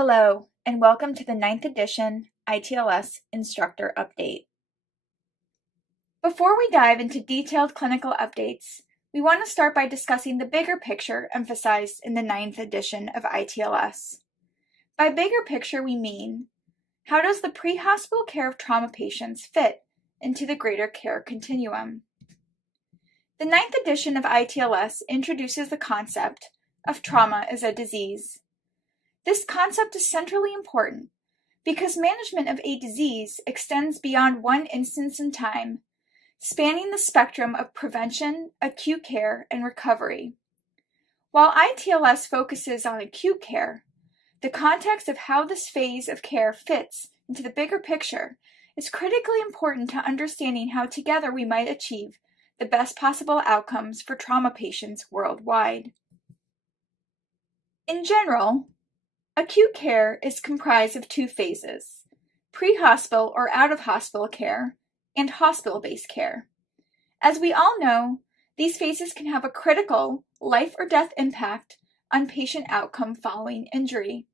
Hello, and welcome to the 9th edition ITLS Instructor Update. Before we dive into detailed clinical updates, we want to start by discussing the bigger picture emphasized in the 9th edition of ITLS. By bigger picture, we mean, how does the pre-hospital care of trauma patients fit into the greater care continuum? The 9th edition of ITLS introduces the concept of trauma as a disease. This concept is centrally important because management of a disease extends beyond one instance in time, spanning the spectrum of prevention, acute care, and recovery. While ITLS focuses on acute care, the context of how this phase of care fits into the bigger picture is critically important to understanding how together we might achieve the best possible outcomes for trauma patients worldwide. In general, acute care is comprised of two phases: pre-hospital or out-of-hospital care and hospital-based care. As we all know, these phases can have a critical life or death impact on patient outcome following injury.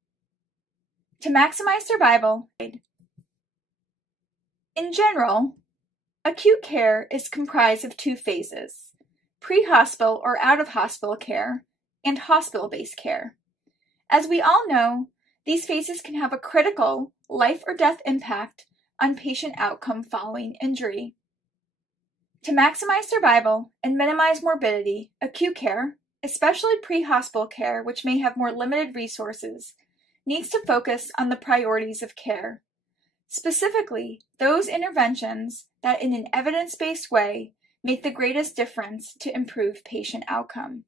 To maximize survival, in general, acute care is comprised of two phases: pre-hospital or out-of-hospital care and hospital-based care. As we all know, these phases can have a critical life or death impact on patient outcome following injury. To maximize survival and minimize morbidity, acute care, especially pre-hospital care, which may have more limited resources, needs to focus on the priorities of care. Specifically, those interventions that in an evidence-based way make the greatest difference to improve patient outcome.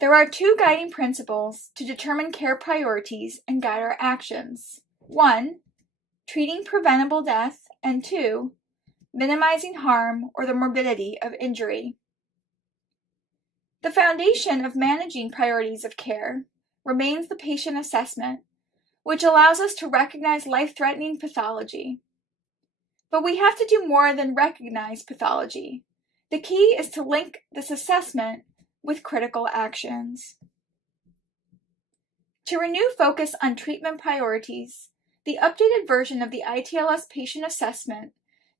There are two guiding principles to determine care priorities and guide our actions. 1, treating preventable death, and 2, minimizing harm or the morbidity of injury. The foundation of managing priorities of care remains the patient assessment, which allows us to recognize life-threatening pathology. But we have to do more than recognize pathology. The key is to link this assessment with critical actions. To renew focus on treatment priorities, the updated version of the ITLS patient assessment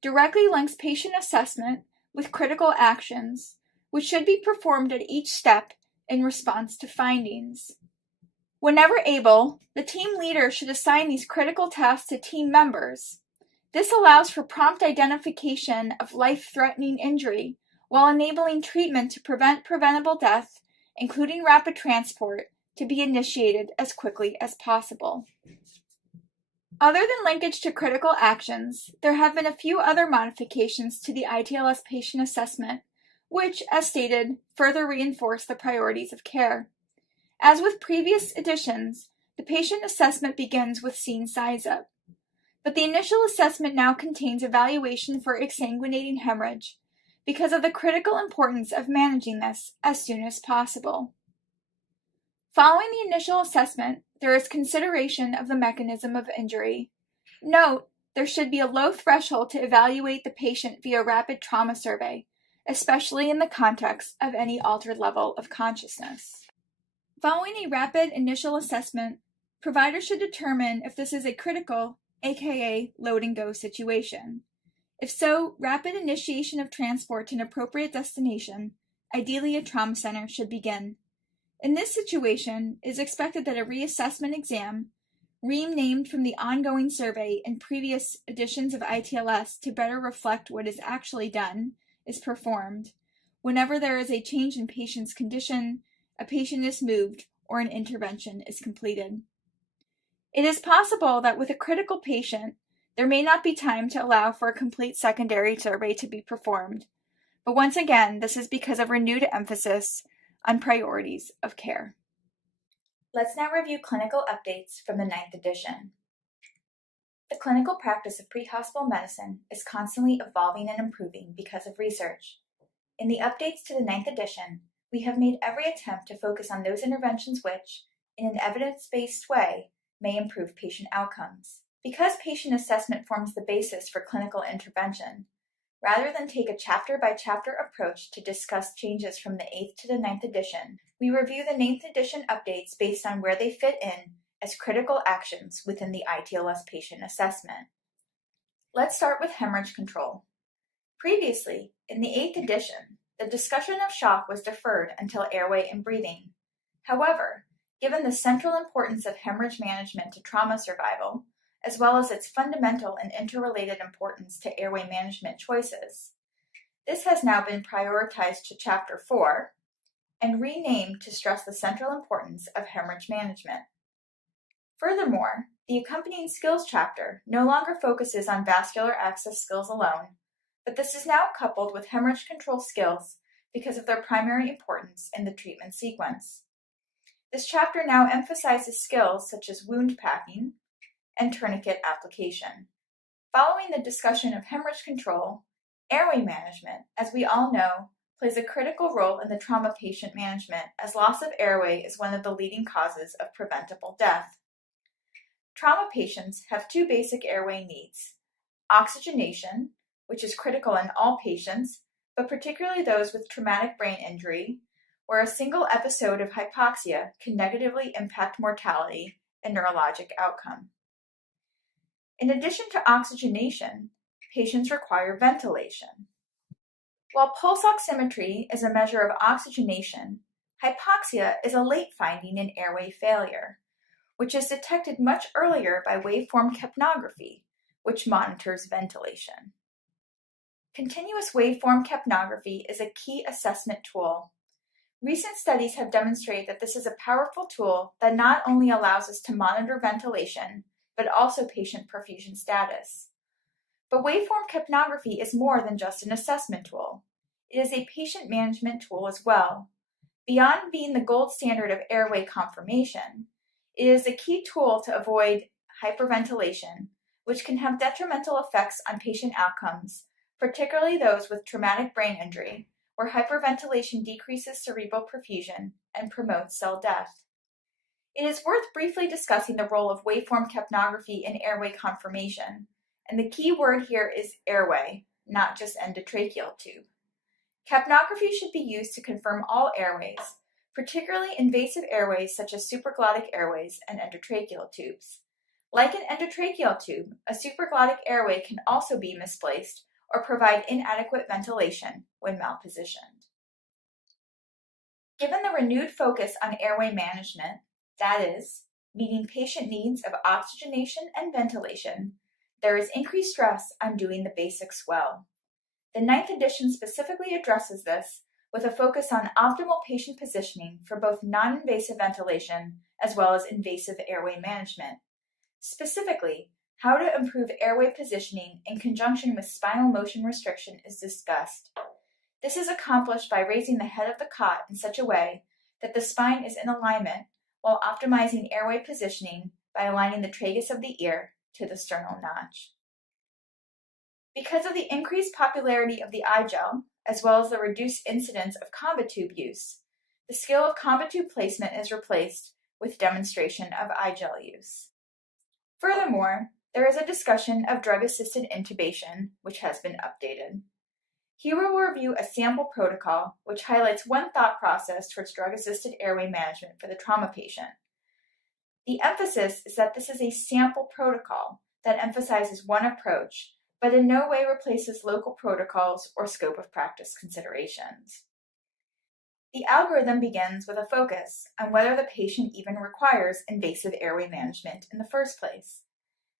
directly links patient assessment with critical actions, which should be performed at each step in response to findings. Whenever able, the team leader should assign these critical tasks to team members. This allows for prompt identification of life-threatening injury while enabling treatment to prevent preventable death, including rapid transport, to be initiated as quickly as possible. Other than linkage to critical actions, there have been a few other modifications to the ITLS patient assessment, which, as stated, further reinforce the priorities of care. As with previous editions, the patient assessment begins with scene size-up. But the initial assessment now contains evaluation for exsanguinating hemorrhage because of the critical importance of managing this as soon as possible. Following the initial assessment, there is consideration of the mechanism of injury. Note, there should be a low threshold to evaluate the patient via rapid trauma survey, especially in the context of any altered level of consciousness. Following a rapid initial assessment, providers should determine if this is a critical, aka load and go situation. If so, rapid initiation of transport to an appropriate destination, ideally a trauma center, should begin. In this situation, it is expected that a reassessment exam, renamed from the ongoing survey in previous editions of ITLS to better reflect what is actually done, is performed whenever there is a change in patient's condition, a patient is moved, or an intervention is completed. It is possible that with a critical patient, there may not be time to allow for a complete secondary survey to be performed, but once again, this is because of renewed emphasis on priorities of care. Let's now review clinical updates from the 9th edition. The clinical practice of pre-hospital medicine is constantly evolving and improving because of research. In the updates to the 9th edition, we have made every attempt to focus on those interventions which, in an evidence-based way, may improve patient outcomes. Because patient assessment forms the basis for clinical intervention, rather than take a chapter-by-chapter approach to discuss changes from the 8th to the 9th edition, we review the 9th edition updates based on where they fit in as critical actions within the ITLS patient assessment. Let's start with hemorrhage control. Previously, in the 8th edition, the discussion of shock was deferred until airway and breathing. However, given the central importance of hemorrhage management to trauma survival, as well as its fundamental and interrelated importance to airway management choices, this has now been prioritized to Chapter 4 and renamed to stress the central importance of hemorrhage management. Furthermore, the accompanying skills chapter no longer focuses on vascular access skills alone, but this is now coupled with hemorrhage control skills because of their primary importance in the treatment sequence. This chapter now emphasizes skills such as wound packing and tourniquet application. Following the discussion of hemorrhage control, airway management, as we all know, plays a critical role in the trauma patient management as loss of airway is one of the leading causes of preventable death. Trauma patients have two basic airway needs: oxygenation, which is critical in all patients, but particularly those with traumatic brain injury, where a single episode of hypoxia can negatively impact mortality and neurologic outcome. In addition to oxygenation, patients require ventilation. While pulse oximetry is a measure of oxygenation, hypoxia is a late finding in airway failure, which is detected much earlier by waveform capnography, which monitors ventilation. Continuous waveform capnography is a key assessment tool. Recent studies have demonstrated that this is a powerful tool that not only allows us to monitor ventilation, but also patient perfusion status. But waveform capnography is more than just an assessment tool. It is a patient management tool as well. Beyond being the gold standard of airway confirmation, it is a key tool to avoid hyperventilation, which can have detrimental effects on patient outcomes, particularly those with traumatic brain injury, where hyperventilation decreases cerebral perfusion and promotes cell death. It is worth briefly discussing the role of waveform capnography in airway confirmation, and the key word here is airway, not just endotracheal tube. Capnography should be used to confirm all airways, particularly invasive airways such as supraglottic airways and endotracheal tubes. Like an endotracheal tube, a supraglottic airway can also be misplaced or provide inadequate ventilation when malpositioned. Given the renewed focus on airway management, that is, meeting patient needs of oxygenation and ventilation, there is increased stress on doing the basics well. The 9th edition specifically addresses this with a focus on optimal patient positioning for both non-invasive ventilation as well as invasive airway management. Specifically, how to improve airway positioning in conjunction with spinal motion restriction is discussed. This is accomplished by raising the head of the cot in such a way that the spine is in alignment while optimizing airway positioning by aligning the tragus of the ear to the sternal notch. Because of the increased popularity of the iGel, as well as the reduced incidence of combat tube use, the skill of combat tube placement is replaced with demonstration of iGel use. Furthermore, there is a discussion of drug-assisted intubation, which has been updated. Here we will review a sample protocol which highlights one thought process towards drug-assisted airway management for the trauma patient. The emphasis is that this is a sample protocol that emphasizes one approach, but in no way replaces local protocols or scope of practice considerations. The algorithm begins with a focus on whether the patient even requires invasive airway management in the first place.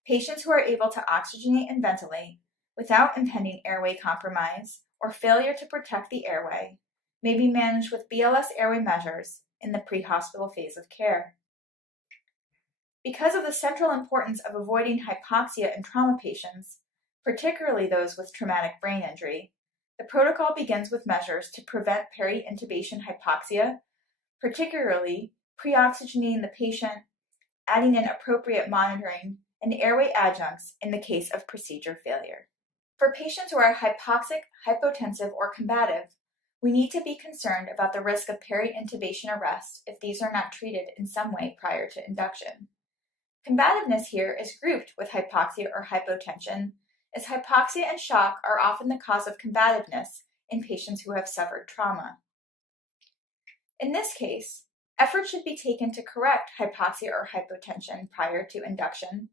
Patients who are able to oxygenate and ventilate without impending airway compromise or failure to protect the airway may be managed with BLS airway measures in the pre-hospital phase of care. Because of the central importance of avoiding hypoxia in trauma patients, particularly those with traumatic brain injury, the protocol begins with measures to prevent peri-intubation hypoxia, particularly pre-oxygenating the patient, adding in appropriate monitoring, and airway adjuncts in the case of procedure failure. For patients who are hypoxic, hypotensive, or combative, we need to be concerned about the risk of peri-intubation arrest if these are not treated in some way prior to induction. Combativeness here is grouped with hypoxia or hypotension, as hypoxia and shock are often the cause of combativeness in patients who have suffered trauma. In this case, Efforts should be taken to correct hypoxia or hypotension prior to induction.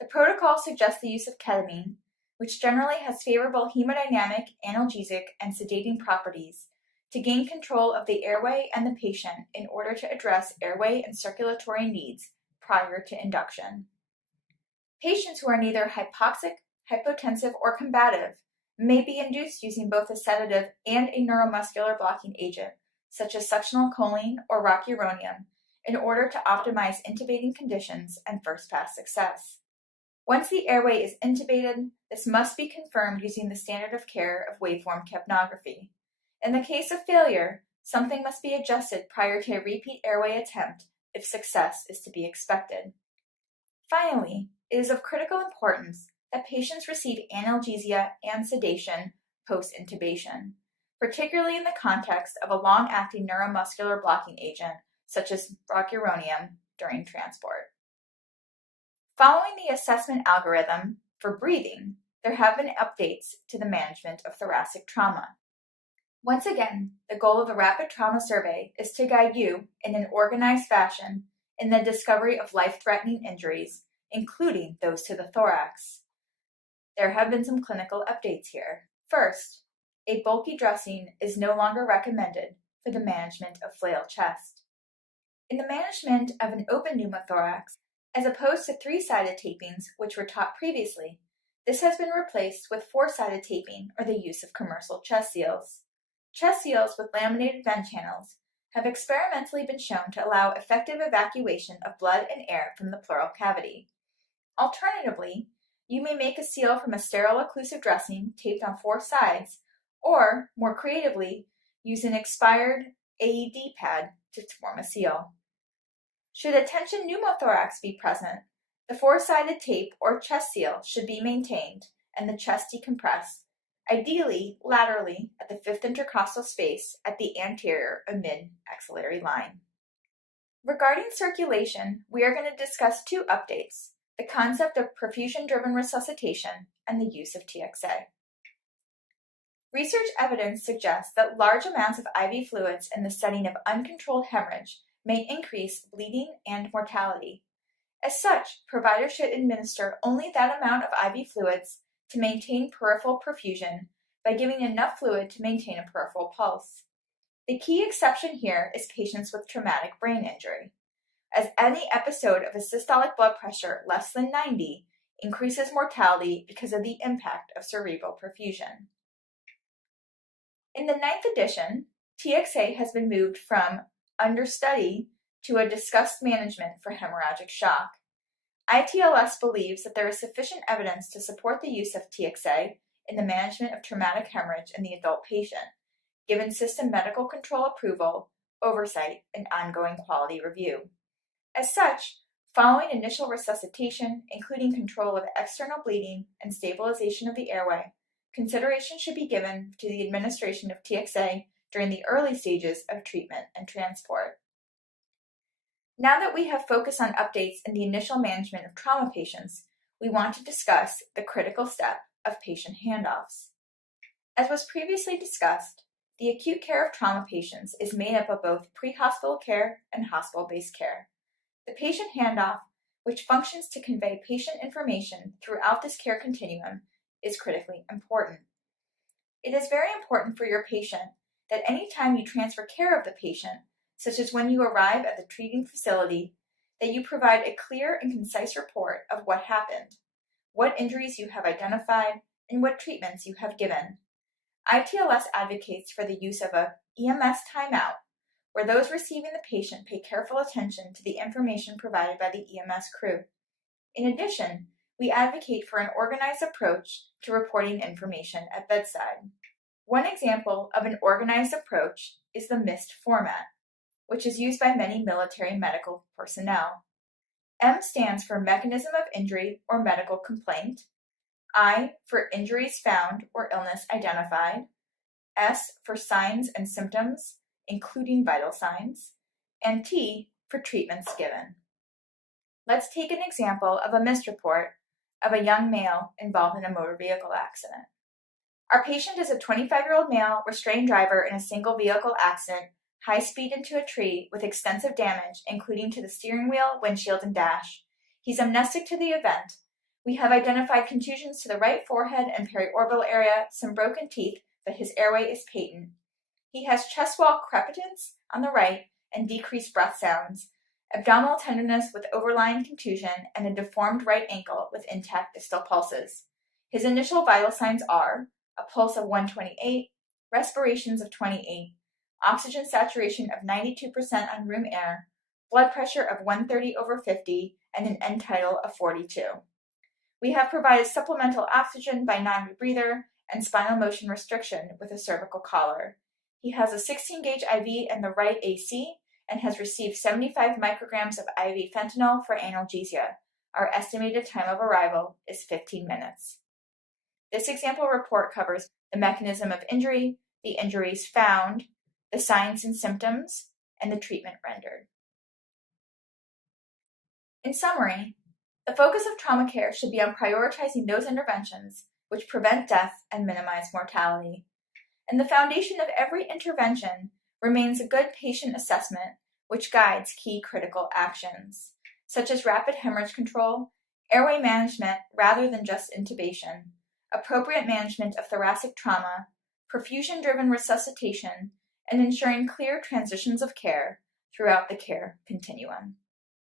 The protocol suggests the use of ketamine, which generally has favorable hemodynamic, analgesic, and sedating properties, to gain control of the airway and the patient in order to address airway and circulatory needs prior to induction. Patients who are neither hypoxic, hypotensive, or combative may be induced using both a sedative and a neuromuscular blocking agent, such as succinyl choline or rocuronium, in order to optimize intubating conditions and first-pass success. Once the airway is intubated, this must be confirmed using the standard of care of waveform capnography. In the case of failure, something must be adjusted prior to a repeat airway attempt if success is to be expected. Finally, it is of critical importance that patients receive analgesia and sedation post-intubation, particularly in the context of a long-acting neuromuscular blocking agent such as rocuronium during transport. Following the assessment algorithm for breathing, there have been updates to the management of thoracic trauma. Once again, the goal of the Rapid Trauma Survey is to guide you in an organized fashion in the discovery of life-threatening injuries, including those to the thorax. There have been some clinical updates here. First, a bulky dressing is no longer recommended for the management of flail chest. In the management of an open pneumothorax, as opposed to 3-sided tapings which were taught previously, this has been replaced with 4-sided taping or the use of commercial chest seals. Chest seals with laminated vent channels have experimentally been shown to allow effective evacuation of blood and air from the pleural cavity. Alternatively, you may make a seal from a sterile occlusive dressing taped on 4 sides, or, more creatively, use an expired AED pad to form a seal. Should a tension pneumothorax be present, the 4-sided tape or chest seal should be maintained and the chest decompressed, ideally laterally at the 5th intercostal space at the anterior or mid-axillary line. Regarding circulation, we are going to discuss 2 updates: the concept of perfusion-driven resuscitation and the use of TXA. Research evidence suggests that large amounts of IV fluids in the setting of uncontrolled hemorrhage may increase bleeding and mortality. As such, providers should administer only that amount of IV fluids to maintain peripheral perfusion by giving enough fluid to maintain a peripheral pulse. The key exception here is patients with traumatic brain injury, as any episode of a systolic blood pressure less than 90 increases mortality because of the impact of cerebral perfusion. In the 9th edition, TXA has been moved from under study to a discussed management for hemorrhagic shock. ITLS believes that there is sufficient evidence to support the use of TXA in the management of traumatic hemorrhage in the adult patient, given system medical control approval, oversight, and ongoing quality review. As such, following initial resuscitation, including control of external bleeding and stabilization of the airway, consideration should be given to the administration of TXA during the early stages of treatment and transport. Now that we have focused on updates in the initial management of trauma patients, we want to discuss the critical step of patient handoffs. As was previously discussed, the acute care of trauma patients is made up of both pre-hospital care and hospital-based care. The patient handoff, which functions to convey patient information throughout this care continuum, is critically important. It is very important for your patient that any time you transfer care of the patient, such as when you arrive at the treating facility, that you provide a clear and concise report of what happened, what injuries you have identified, and what treatments you have given. ITLS advocates for the use of a EMS timeout, where those receiving the patient pay careful attention to the information provided by the EMS crew. In addition, we advocate for an organized approach to reporting information at bedside. One example of an organized approach is the MIST format, which is used by many military medical personnel. M stands for Mechanism of Injury or Medical Complaint, I for Injuries Found or Illness Identified, S for Signs and Symptoms, including vital signs, and T for Treatments Given. Let's take an example of a MIST report of a young male involved in a motor vehicle accident. Our patient is a 25-year-old male restrained driver in a single vehicle accident high speed into a tree with extensive damage, including to the steering wheel, windshield, and dash. He's amnestic to the event. We have identified contusions to the right forehead and periorbital area, some broken teeth, but his airway is patent. He has chest wall crepitance on the right and decreased breath sounds, abdominal tenderness with overlying contusion, and a deformed right ankle with intact distal pulses. His initial vital signs are a pulse of 128, respirations of 28, oxygen saturation of 92% on room air, blood pressure of 130/50, and an end tidal of 42. We have provided supplemental oxygen by non-rebreather and spinal motion restriction with a cervical collar. He has a 16-gauge IV in the right AC and has received 75 micrograms of IV fentanyl for analgesia. Our estimated time of arrival is 15 minutes. This example report covers the mechanism of injury, the injuries found, the signs and symptoms, and the treatment rendered. In summary, the focus of trauma care should be on prioritizing those interventions which prevent death and minimize mortality. And the foundation of every intervention remains a good patient assessment which guides key critical actions, such as rapid hemorrhage control, airway management rather than just intubation, appropriate management of thoracic trauma, perfusion-driven resuscitation, and ensuring clear transitions of care throughout the care continuum.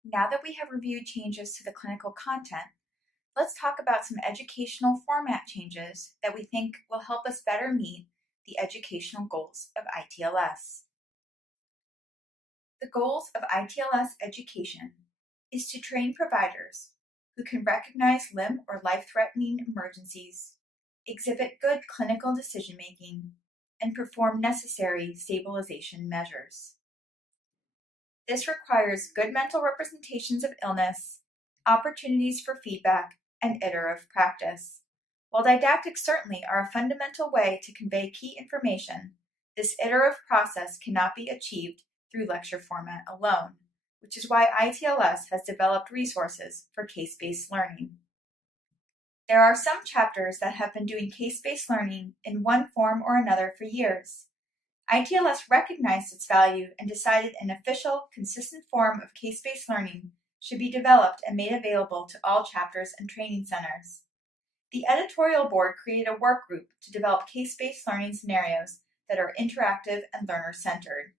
Now that we have reviewed changes to the clinical content, let's talk about some educational format changes that we think will help us better meet the educational goals of ITLS. The goals of ITLS education is to train providers who can recognize limb or life-threatening emergencies, exhibit good clinical decision-making, and perform necessary stabilization measures. This requires good mental representations of illness, opportunities for feedback, and iterative practice. While didactics certainly are a fundamental way to convey key information, this iterative process cannot be achieved through lecture format alone, which is why ITLS has developed resources for case-based learning. There are some chapters that have been doing case-based learning in one form or another for years. ITLS recognized its value and decided an official, consistent form of case-based learning should be developed and made available to all chapters and training centers. The editorial board created a work group to develop case-based learning scenarios that are interactive and learner-centered.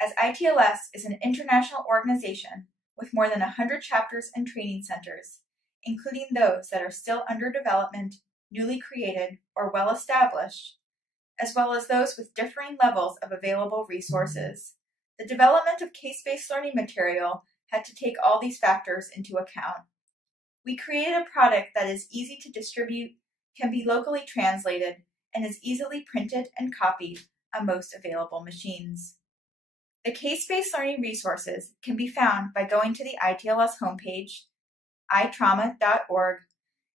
As ITLS is an international organization with more than 100 chapters and training centers, including those that are still under development, newly created, or well-established, as well as those with differing levels of available resources, the development of case-based learning material had to take all these factors into account. We created a product that is easy to distribute, can be locally translated, and is easily printed and copied on most available machines. The case-based learning resources can be found by going to the ITLS homepage, itrauma.org,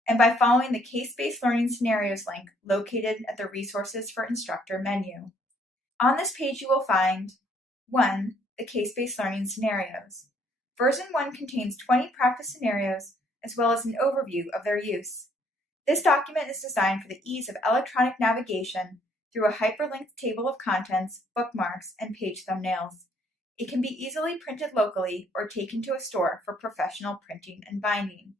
and by following the Case-Based Learning Scenarios link located at the Resources for Instructor menu. On this page you will find 1. The Case-Based Learning Scenarios. Version 1 contains 20 practice scenarios as well as an overview of their use. This document is designed for the ease of electronic navigation through a hyperlinked table of contents, bookmarks, and page thumbnails. It can be easily printed locally or taken to a store for professional printing and binding.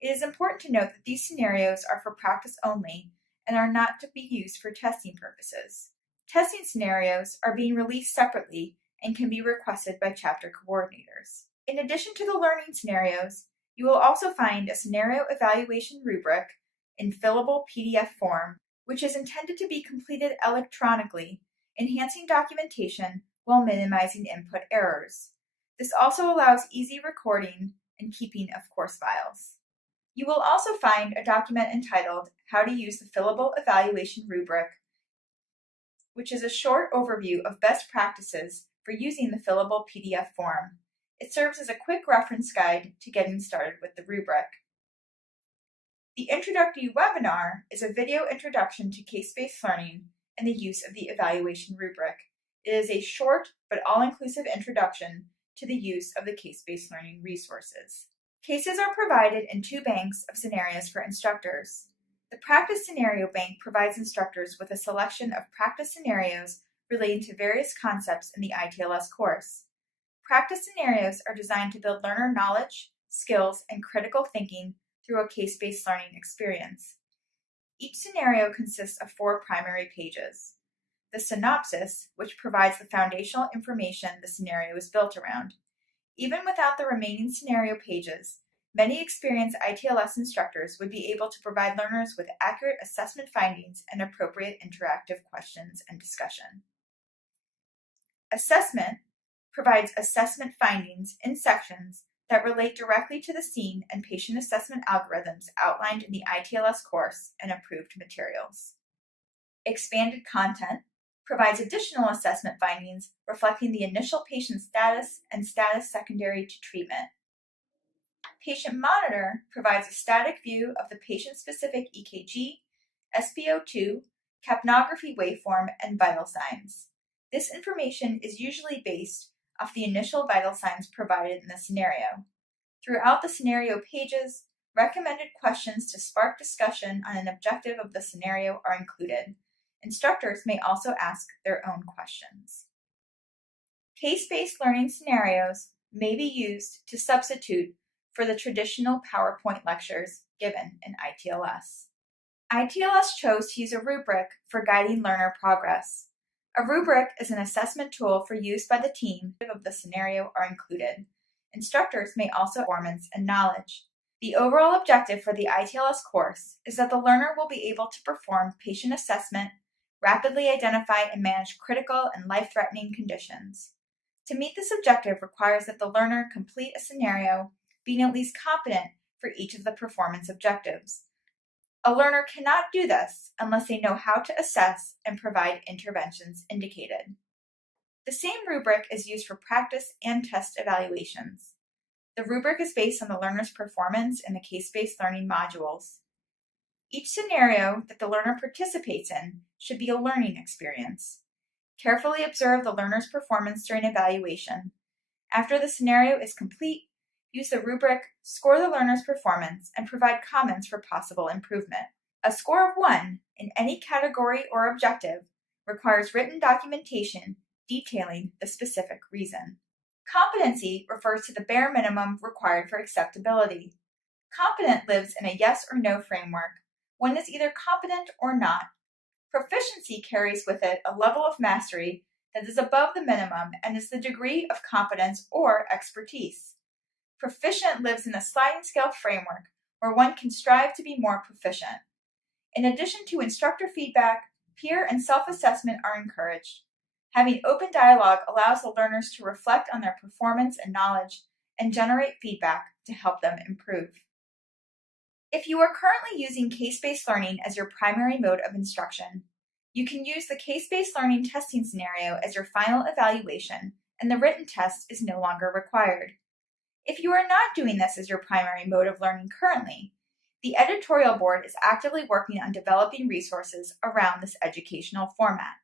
It is important to note that these scenarios are for practice only and are not to be used for testing purposes. Testing scenarios are being released separately and can be requested by chapter coordinators. In addition to the learning scenarios, you will also find a scenario evaluation rubric in fillable PDF form, which is intended to be completed electronically, enhancing documentation while minimizing input errors. This also allows easy recording and keeping of course files. You will also find a document entitled How to Use the Fillable Evaluation Rubric, which is a short overview of best practices for using the fillable PDF form. It serves as a quick reference guide to getting started with the rubric. The introductory webinar is a video introduction to case-based learning and the use of the evaluation rubric. It is a short but all-inclusive introduction to the use of the case-based learning resources. Cases are provided in 2 banks of scenarios for instructors. The Practice Scenario Bank provides instructors with a selection of practice scenarios relating to various concepts in the ITLS course. Practice scenarios are designed to build learner knowledge, skills, and critical thinking through a case-based learning experience. Each scenario consists of 4 primary pages. The synopsis, which provides the foundational information the scenario is built around. Even without the remaining scenario pages, many experienced ITLS instructors would be able to provide learners with accurate assessment findings and appropriate interactive questions and discussion. Assessment provides assessment findings in sections that relate directly to the scene and patient assessment algorithms outlined in the ITLS course and approved materials. Expanded content provides additional assessment findings reflecting the initial patient status and status secondary to treatment. Patient Monitor provides a static view of the patient-specific EKG, SpO2, capnography waveform, and vital signs. This information is usually based off the initial vital signs provided in the scenario. Throughout the scenario pages, recommended questions to spark discussion on an objective of the scenario are included. Instructors may also ask their own questions. Case-based learning scenarios may be used to substitute for the traditional PowerPoint lectures given in ITLS. ITLS chose to use a rubric for guiding learner progress. A rubric is an assessment tool for use by the team of the scenario are included. Instructors may also performance and knowledge. The overall objective for the ITLS course is that the learner will be able to perform patient assessment, rapidly identify and manage critical and life-threatening conditions. To meet this objective requires that the learner complete a scenario being at least competent for each of the performance objectives. A learner cannot do this unless they know how to assess and provide interventions indicated. The same rubric is used for practice and test evaluations. The rubric is based on the learner's performance in the case-based learning modules. Each scenario that the learner participates in should be a learning experience. Carefully observe the learner's performance during evaluation. After the scenario is complete, use the rubric, score the learner's performance, and provide comments for possible improvement. A score of 1 in any category or objective requires written documentation detailing the specific reason. Competency refers to the bare minimum required for acceptability. Competent lives in a yes or no framework. One is either competent or not. Proficiency carries with it a level of mastery that is above the minimum and is the degree of competence or expertise. Proficient lives in a sliding scale framework where one can strive to be more proficient. In addition to instructor feedback, peer and self-assessment are encouraged. Having open dialogue allows the learners to reflect on their performance and knowledge and generate feedback to help them improve. If you are currently using case-based learning as your primary mode of instruction, you can use the case-based learning testing scenario as your final evaluation, and the written test is no longer required. If you are not doing this as your primary mode of learning currently, the editorial board is actively working on developing resources around this educational format.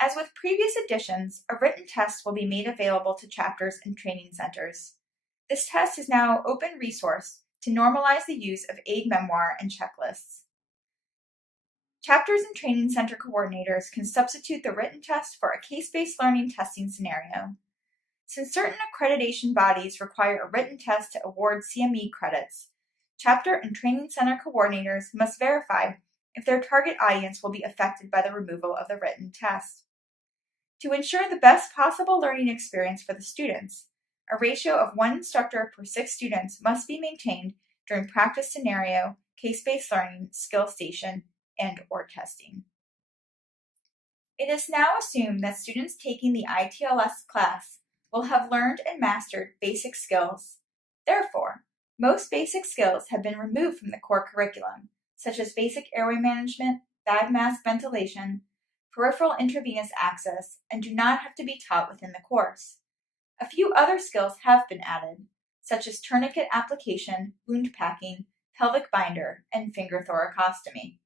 As with previous editions, a written test will be made available to chapters and training centers. This test is now an open resource to normalize the use of aid memoir and checklists. Chapters and training center coordinators can substitute the written test for a case-based learning testing scenario. Since certain accreditation bodies require a written test to award CME credits, chapter and training center coordinators must verify if their target audience will be affected by the removal of the written test. To ensure the best possible learning experience for the students, a ratio of 1 instructor per 6 students must be maintained during practice scenario, case-based learning, skill station, and/or testing. It is now assumed that students taking the ITLS class will have learned and mastered basic skills. Therefore, most basic skills have been removed from the core curriculum, such as basic airway management, bag mask ventilation, peripheral intravenous access, and do not have to be taught within the course. A few other skills have been added, such as tourniquet application, wound packing, pelvic binder, and finger thoracostomy.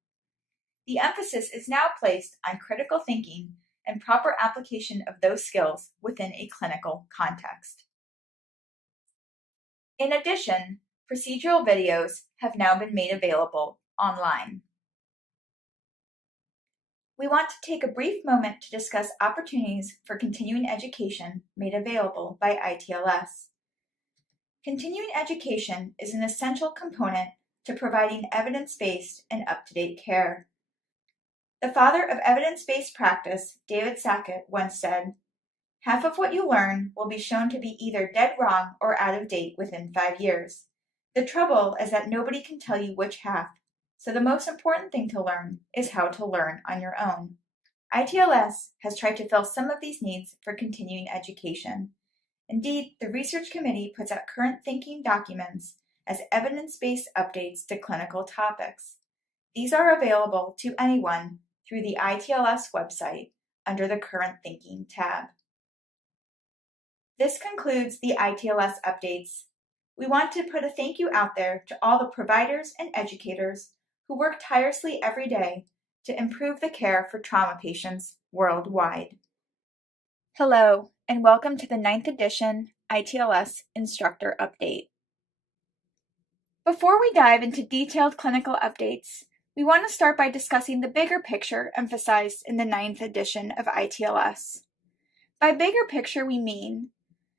The emphasis is now placed on critical thinking and proper application of those skills within a clinical context. In addition, procedural videos have now been made available online. we want to take a brief moment to discuss opportunities for continuing education made available by ITLS. Continuing education is an essential component to providing evidence-based and up-to-date care. The father of evidence-based practice, David Sackett, once said, "Half of what you learn will be shown to be either dead wrong or out of date within 5 years. The trouble is that nobody can tell you which half, so the most important thing to learn is how to learn on your own." ITLS has tried to fill some of these needs for continuing education. Indeed, the Research Committee puts out current thinking documents as evidence-based updates to clinical topics. These are available to anyone through the ITLS website under the Current Thinking tab. This concludes the ITLS updates. We want to put a thank you out there to all the providers and educators who work tirelessly every day to improve the care for trauma patients worldwide. Hello, and welcome to the 9th edition ITLS Instructor Update. Before we dive into detailed clinical updates, we want to start by discussing the bigger picture emphasized in the 9th edition of ITLS. By bigger picture, we mean,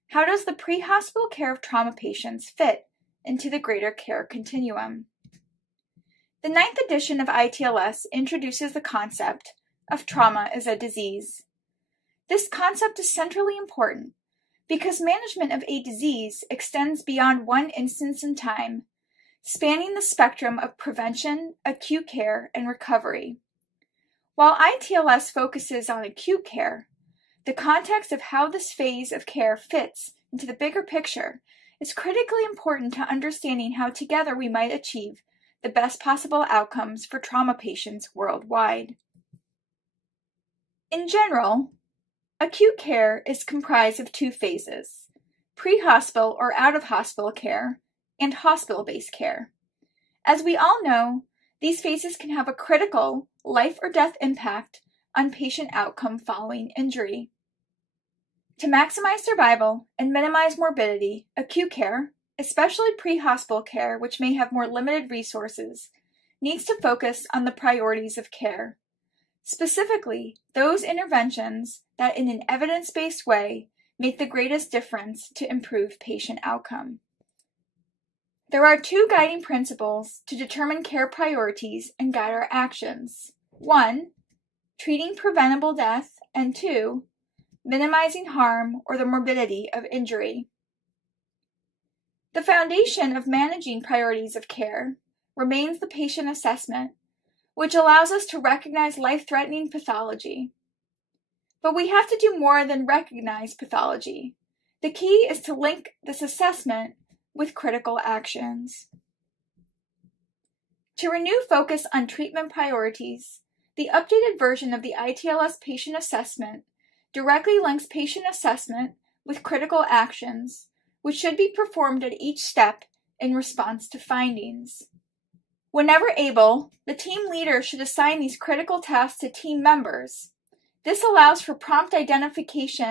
how does the pre-hospital care of trauma patients fit into the greater care continuum? The 9th edition of ITLS introduces the concept of trauma as a disease. This concept is centrally important because management of a disease extends beyond one instance in time, spanning the spectrum of prevention, acute care, and recovery. While ITLS focuses on acute care, the context of how this phase of care fits into the bigger picture is critically important to understanding how together we might achieve the best possible outcomes for trauma patients worldwide. In general, acute care is comprised of 2 phases: pre-hospital or out-of-hospital care and hospital-based care. As we all know, these phases can have a critical life or death impact on patient outcome following injury. To maximize survival and minimize morbidity, acute care, especially pre-hospital care, which may have more limited resources, needs to focus on the priorities of care. Specifically, those interventions that in an evidence-based way make the greatest difference to improve patient outcome. There are 2 guiding principles to determine care priorities and guide our actions. 1, treating preventable death, and 2, minimizing harm or the morbidity of injury. The foundation of managing priorities of care remains the patient assessment, which allows us to recognize life-threatening pathology. But we have to do more than recognize pathology. The key is to link this assessment with critical actions. To renew focus on treatment priorities, the updated version of the ITLS patient assessment directly links patient assessment with critical actions, which should be performed at each step in response to findings. Whenever able, the team leader should assign these critical tasks to team members. This allows for prompt identification